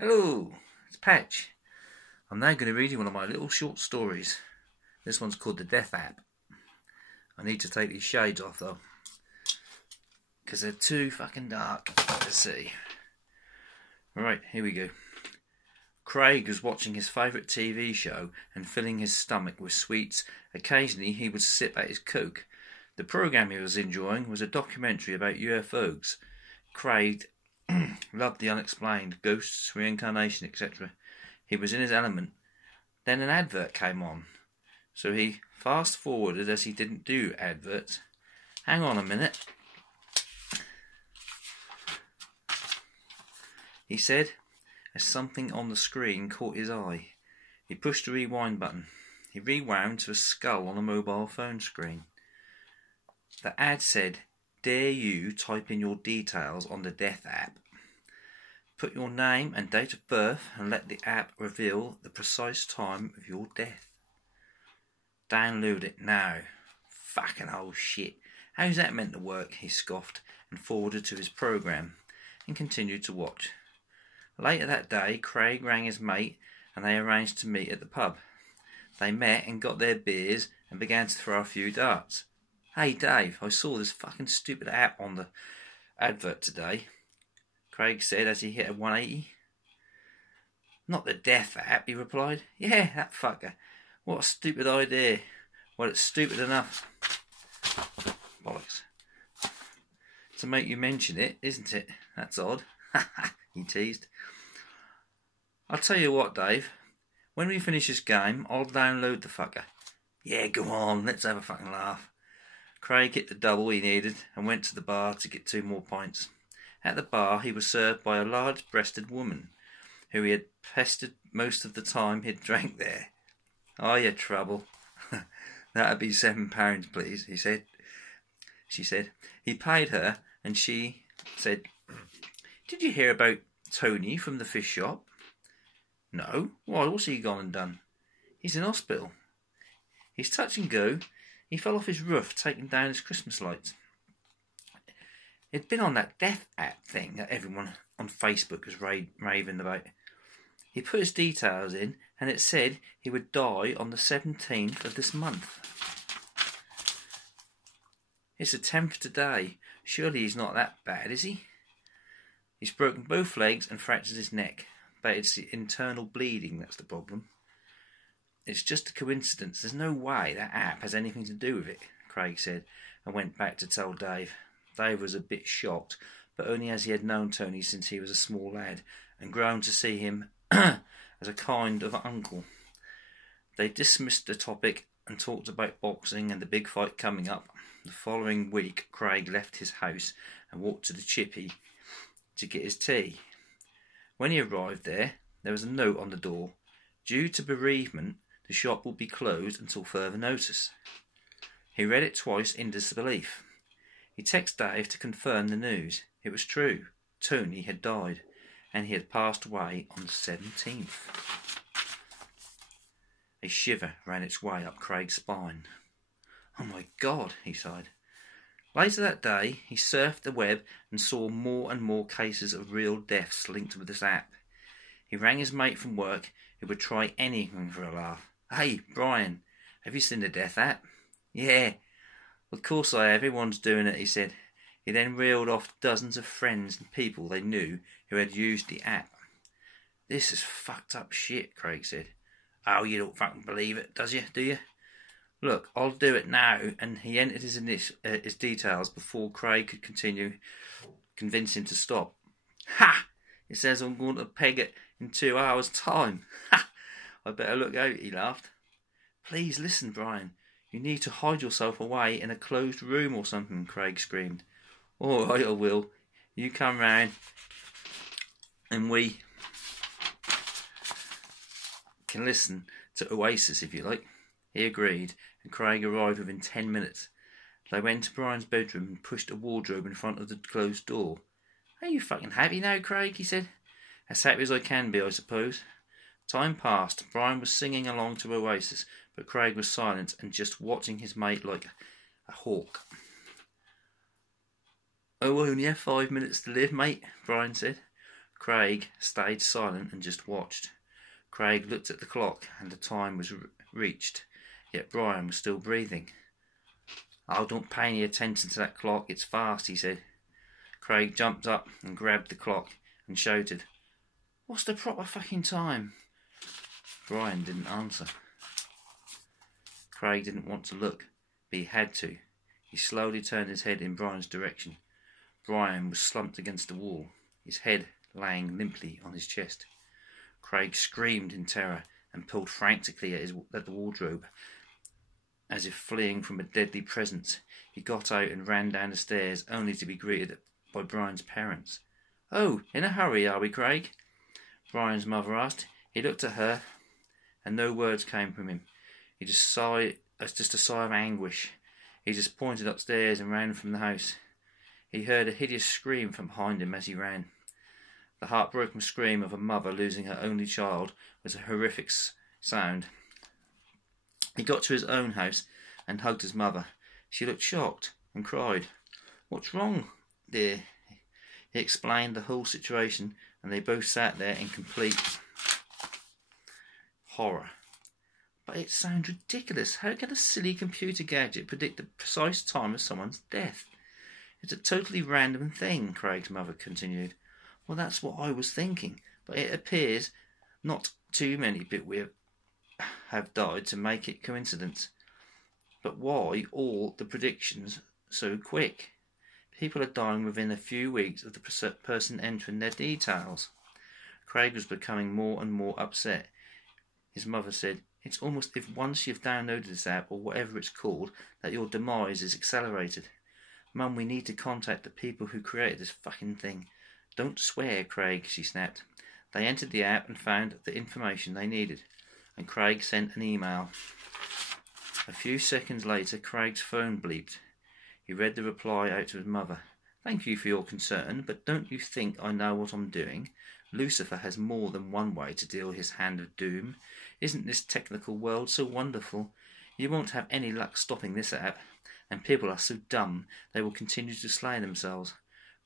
Hello, it's Patch. I'm now going to read you one of my little short stories. This one's called The Death App. I need to take these shades off though, because they're too fucking dark to see. Right, here we go. Craig was watching his favourite TV show and filling his stomach with sweets. Occasionally he would sip at his Coke. The programme he was enjoying was a documentary about UFOs. Craig loved the unexplained, ghosts, reincarnation, etc. He was in his element. Then an advert came on, so he fast forwarded as he didn't do adverts. Hang on a minute, he said, as something on the screen caught his eye. He pushed the rewind button. He rewound to a skull on a mobile phone screen. The ad said, "Dare you type in your details on the Death App? Put your name and date of birth and let the app reveal the precise time of your death. Download it now." Fucking old shit. How's that meant to work? He scoffed and forwarded to his programme and continued to watch. Later that day, Craig rang his mate and they arranged to meet at the pub. They met and got their beers and began to throw a few darts. "Hey Dave, I saw this fucking stupid app on the advert today," Craig said as he hit a 180. "Not the Death App," he replied. "Yeah, that fucker. What a stupid idea." "Well, it's stupid enough, bollocks, to make you mention it, isn't it? That's odd." He teased. "I'll tell you what, Dave. When we finish this game, I'll download the fucker." "Yeah, go on, let's have a fucking laugh." Craig hit the double he needed and went to the bar to get 2 more pints. At the bar, he was served by a large-breasted woman, who he had pestered most of the time he'd drank there. "Oh, your trouble." "That'd be £7, please," he said. She said. He paid her, and she said, "Did you hear about Tony from the fish shop?" "No. Why, what's he gone and done?" "He's in hospital. He's touch and go. He fell off his roof taking down his Christmas lights. It'd been on that Death App thing that everyone on Facebook was raving about. He put his details in and it said he would die on the 17th of this month. It's the 10th today. Surely he's not that bad, is he? He's broken both legs and fractured his neck, but it's the internal bleeding that's the problem. It's just a coincidence. There's no way that app has anything to do with it," Craig said, and went back to tell Dave. Dave was a bit shocked, but only as he had known Tony since he was a small lad, and grown to see him as a kind of uncle. They dismissed the topic and talked about boxing and the big fight coming up. The following week, Craig left his house and walked to the Chippy to get his tea. When he arrived there was a note on the door. "Due to bereavement, the shop will be closed until further notice." He read it twice in disbelief. He texted Dave to confirm the news. It was true. Tony had died, and he had passed away on the 17th. A shiver ran its way up Craig's spine. "Oh my God," he sighed. Later that day, he surfed the web and saw more and more cases of real deaths linked with this app. He rang his mate from work, who would try anything for a laugh. "Hey, Brian, have you seen the Death App?" "Yeah, of course I have. Everyone's doing it," he said. He then reeled off dozens of friends and people they knew who had used the app. "This is fucked up shit," Craig said. "Oh, you don't fucking believe it, do you? Look, I'll do it now." And he entered his details before Craig could convince him to stop. "Ha! It says I'm going to peg it in 2 hours' time. Ha! I better look out," he laughed. "Please listen, Brian. You need to hide yourself away in a closed room or something," Craig screamed. "All right, I will. You come round and we can listen to Oasis if you like." He agreed, and Craig arrived within 10 minutes. They went to Brian's bedroom and pushed a wardrobe in front of the closed door. "Are you fucking happy now, Craig?" he said. "As happy as I can be, I suppose." Time passed. Brian was singing along to Oasis, but Craig was silent and just watching his mate like a hawk. "Oh, I only have 5 minutes to live, mate," Brian said. Craig stayed silent and just watched. Craig looked at the clock and the time was reached, yet Brian was still breathing. "Oh, don't pay any attention to that clock, it's fast," he said. Craig jumped up and grabbed the clock and shouted, "What's the proper fucking time?" Brian didn't answer. Craig didn't want to look, but he had to. He slowly turned his head in Brian's direction. Brian was slumped against the wall, his head laying limply on his chest. Craig screamed in terror and pulled frantically at the wardrobe, as if fleeing from a deadly presence. He got out and ran down the stairs, only to be greeted by Brian's parents. "Oh, in a hurry, are we, Craig?" Brian's mother asked. He looked at her, and no words came from him. He just a sigh of anguish. He just pointed upstairs and ran from the house. He heard a hideous scream from behind him as he ran. The heartbroken scream of a mother losing her only child was a horrific sound. He got to his own house and hugged his mother. She looked shocked and cried. "What's wrong, dear?" He explained the whole situation, and they both sat there in complete horror. "But it sounds ridiculous. How can a silly computer gadget predict the precise time of someone's death?" "It's a totally random thing," Craig's mother continued. "Well, that's what I was thinking, but it appears not too many people have died to make it coincidence. But why all the predictions so quick? People are dying within a few weeks of the person entering their details." Craig was becoming more and more upset. His mother said, "It's almost as if once you've downloaded this app, or whatever it's called, that your demise is accelerated. Mum, we need to contact the people who created this fucking thing." "Don't swear, Craig," she snapped. They entered the app and found the information they needed, and Craig sent an email. A few seconds later, Craig's phone bleeped. He read the reply out to his mother. "Thank you for your concern, but don't you think I know what I'm doing? Lucifer has more than one way to deal his hand of doom. Isn't this technical world so wonderful? You won't have any luck stopping this app, and people are so dumb they will continue to slay themselves."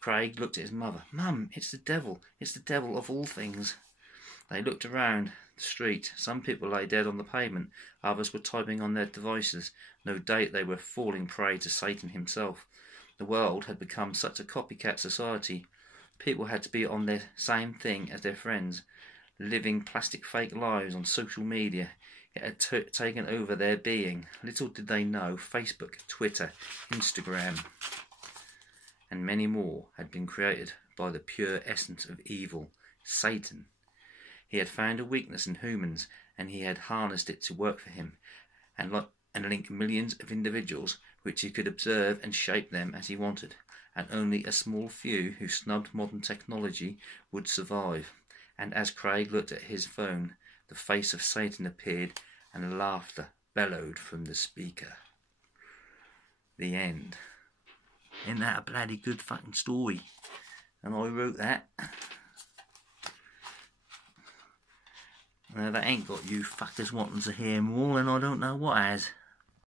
Craig looked at his mother. "Mum, it's the devil. It's the devil of all things." They looked around the street. Some people lay dead on the pavement. Others were typing on their devices. No doubt they were falling prey to Satan himself. The world had become such a copycat society. People had to be on the same thing as their friends, living plastic fake lives on social media. It had taken over their being. Little did they know Facebook, Twitter, Instagram, and many more had been created by the pure essence of evil, Satan. He had found a weakness in humans, and he had harnessed it to work for him, and link millions of individuals, which he could observe and shape them as he wanted, and only a small few who snubbed modern technology would survive. And as Craig looked at his phone, the face of Satan appeared, and laughter bellowed from the speaker. The end. Isn't that a bloody good fucking story? And I wrote that. Now that ain't got you fuckers wanting to hear more, and I don't know what has.